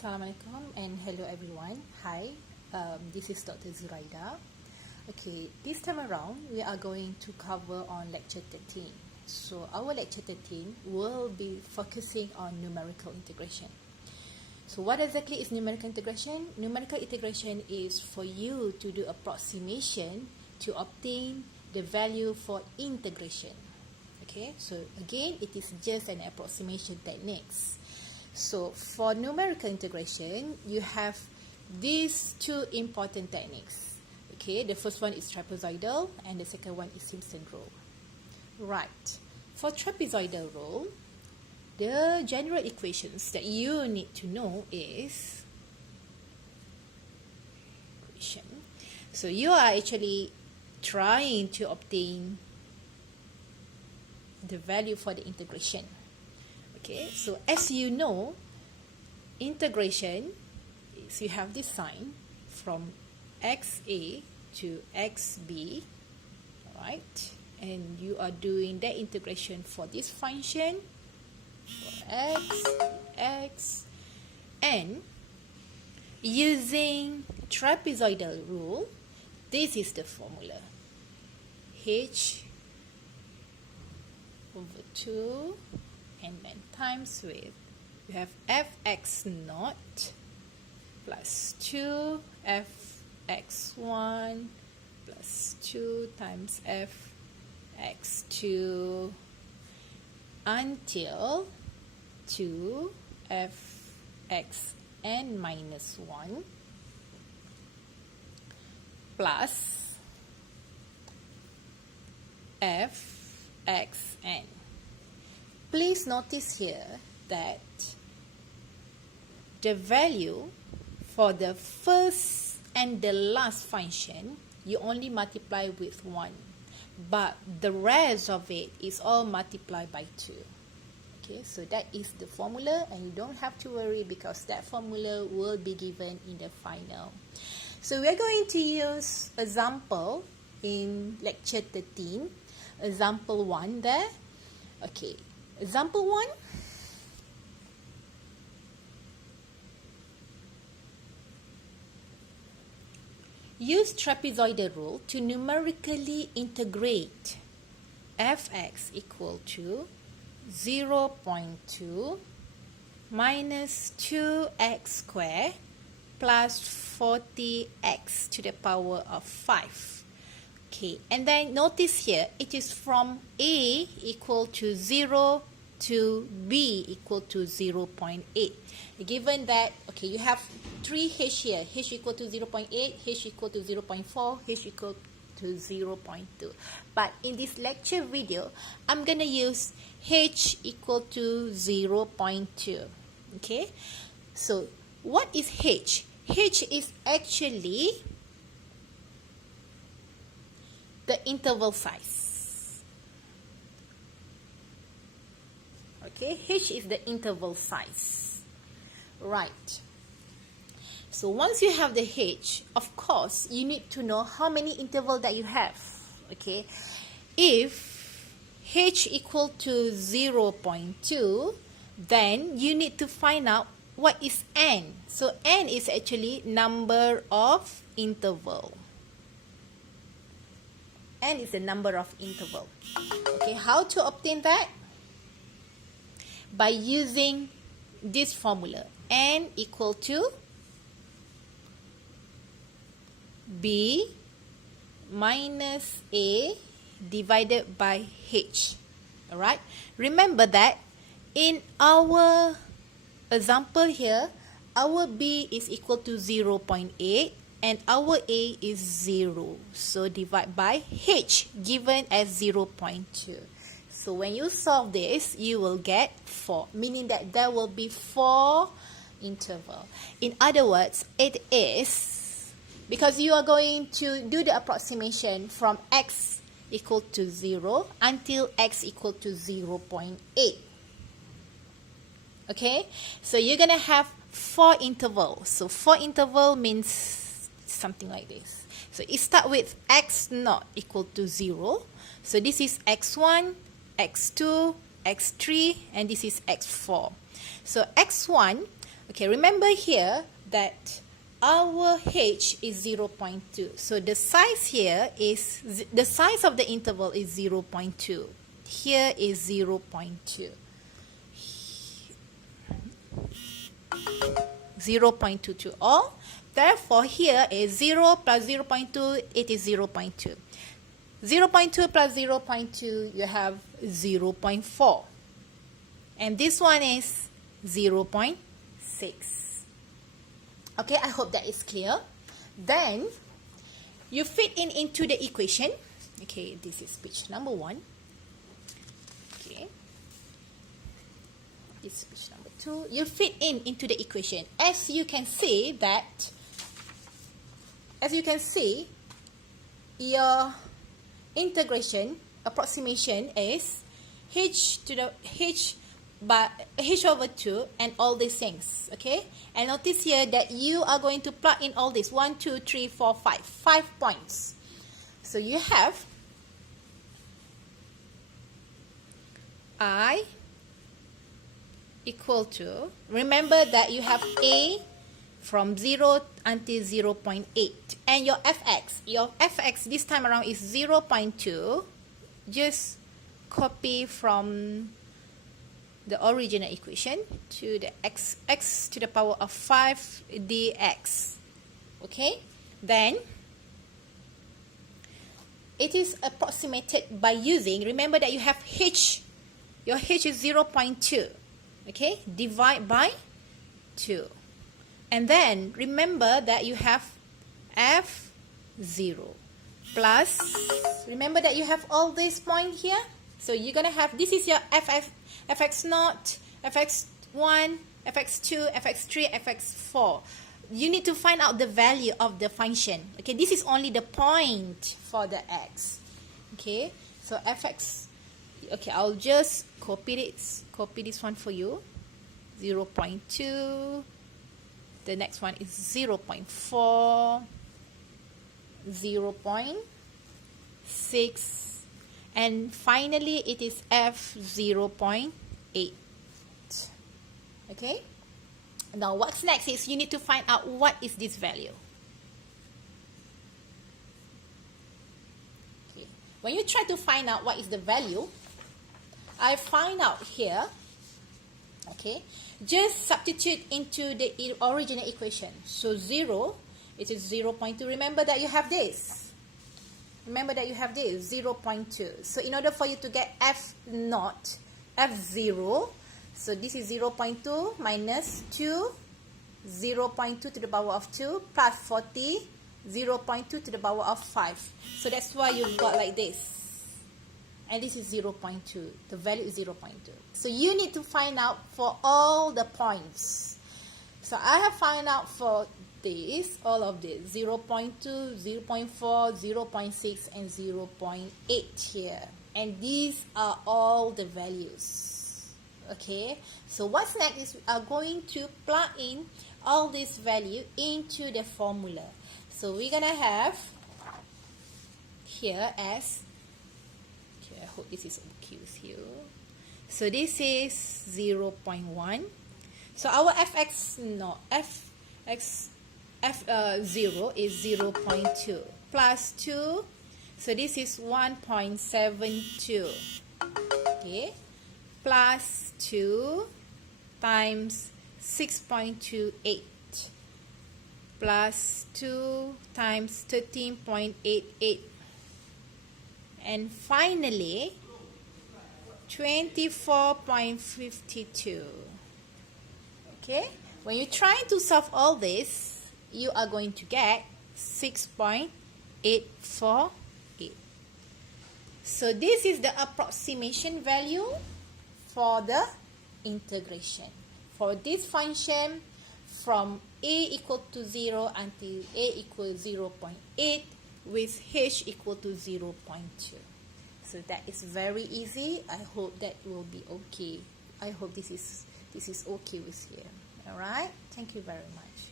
Assalamualaikum and hello everyone. Hi, this is Dr. Zuraida. Okay, this time around we are going to cover on lecture 13. So our lecture 13 will be focusing on numerical integration. So what exactly is numerical integration? Numerical integration is for you to do approximation to obtain the value for integration. Okay, so again it is just an approximation techniques. So for numerical integration, you have these two important techniques. Okay, the first one is trapezoidal and the second one is Simpson rule. Right, for trapezoidal rule, the general equations that you need to know is so you are actually trying to obtain the value for the integration. Okay, so as you know, integration is you have this sign from xa to xb, right? And you are doing that integration for this function for x, and using trapezoidal rule, this is the formula: h over 2 and then times with, you have fx naught plus 2 fx1 plus 2 times fx2 until 2 fxn minus 1 plus fxn. Please notice here that the value for the first and the last function, you only multiply with 1. But the rest of it is all multiplied by 2. Okay, so that is the formula and you don't have to worry because that formula will be given in the final. So we are going to use example in lecture 13. Example 1 there. Okay. Example 1, use trapezoidal rule to numerically integrate fx equal to 0.2 minus 2x squared plus 40x to the power of 5. Okay, and then notice here, it is from a equal to 0 to b equal to 0.8. Given that, okay, you have 3 h here, h equal to 0.8, h equal to 0.4, h equal to 0.2. But in this lecture video, I'm going to use h equal to 0.2. Okay, so what is h? H is actually the interval size. Okay, h is the interval size. Right. So once you have the h, of course, you need to know how many intervals that you have. Okay, if h equal to 0.2, then you need to find out what is n. So n is actually number of interval. N is the number of interval. Okay, how to obtain that? By using this formula. N equal to B minus A divided by H. Alright? Remember that in our example here, our B is equal to 0.8. and our A is 0. So divide by H given as 0.2. So when you solve this, you will get 4, meaning that there will be 4 intervals. In other words, it is, because you are going to do the approximation from x equal to 0 until x equal to 0.8. Okay, so you're going to have 4 intervals. So 4 interval means something like this. So it starts with x naught equal to 0. So this is x1, x2, x3, and this is x4. So x1, Okay, remember here that our h is 0.2. So the size here is, the size of the interval is 0.2. Here is 0.2. 0.22 all. Therefore, here is 0 plus 0.2, it is 0.2. 0.2 plus 0.2, you have 0.4. And this one is 0.6. Okay, I hope that is clear. Then, you fit into the equation. Okay, this is page number 1. Okay. This is page number 2. You fit into the equation. As you can see, your integration approximation is h over 2 and all these things. Okay, and notice here that you are going to plug in all this 1, 2, 3, 4, 5 points. So you have I equal to, remember that you have a from 0 until 0.8, and your fx this time around is 0.2. Just copy from the original equation to the x to the power of 5 dx. Okay, then it is approximated by using, remember that you have h, your h is 0.2. Okay, divide by 2. And then remember that you have f0 plus, remember that you have all these points here. So you're going to have, this is your fx0, fx1, fx2, fx3, fx4. You need to find out the value of the function. Okay, this is only the point for the x. Okay, so fx, okay, I'll just copy this one for you. 0.2. The next one is 0.4, 0.6, and finally it is f0.8. Okay, now what's next is you need to find out what is this value. Okay, when you try to find out what is the value, I find out here. Okay, just substitute into the original equation. So 0, it is 0.2. Remember that you have this. 0.2. So in order for you to get f0, so this is 0.2 minus 2, 0.2 to the power of 2 plus 40, 0.2 to the power of 5. So that's why you got like this. And this is 0.2. The value is 0.2. So you need to find out for all the points. So I have found out for this, all of this, 0.2, 0.4, 0.6, and 0.8 here. And these are all the values. Okay, so what's next is we are going to plug in all this value into the formula. So we're going to have here as, I hope this is okay with you. So this is 0.1. So our f0 is 0.2 plus 2. So this is 1.72. Okay, plus 2 times 6.28 plus 2 times 13.88. And finally, 24.52. Okay, when you try to solve all this, you are going to get 6.848. So this is the approximation value for the integration. For this function from a equal to 0 until a equals 0.8 with h equal to 0.2. So that is very easy. I hope that will be okay. I hope this is okay with you. Alright? Thank you very much.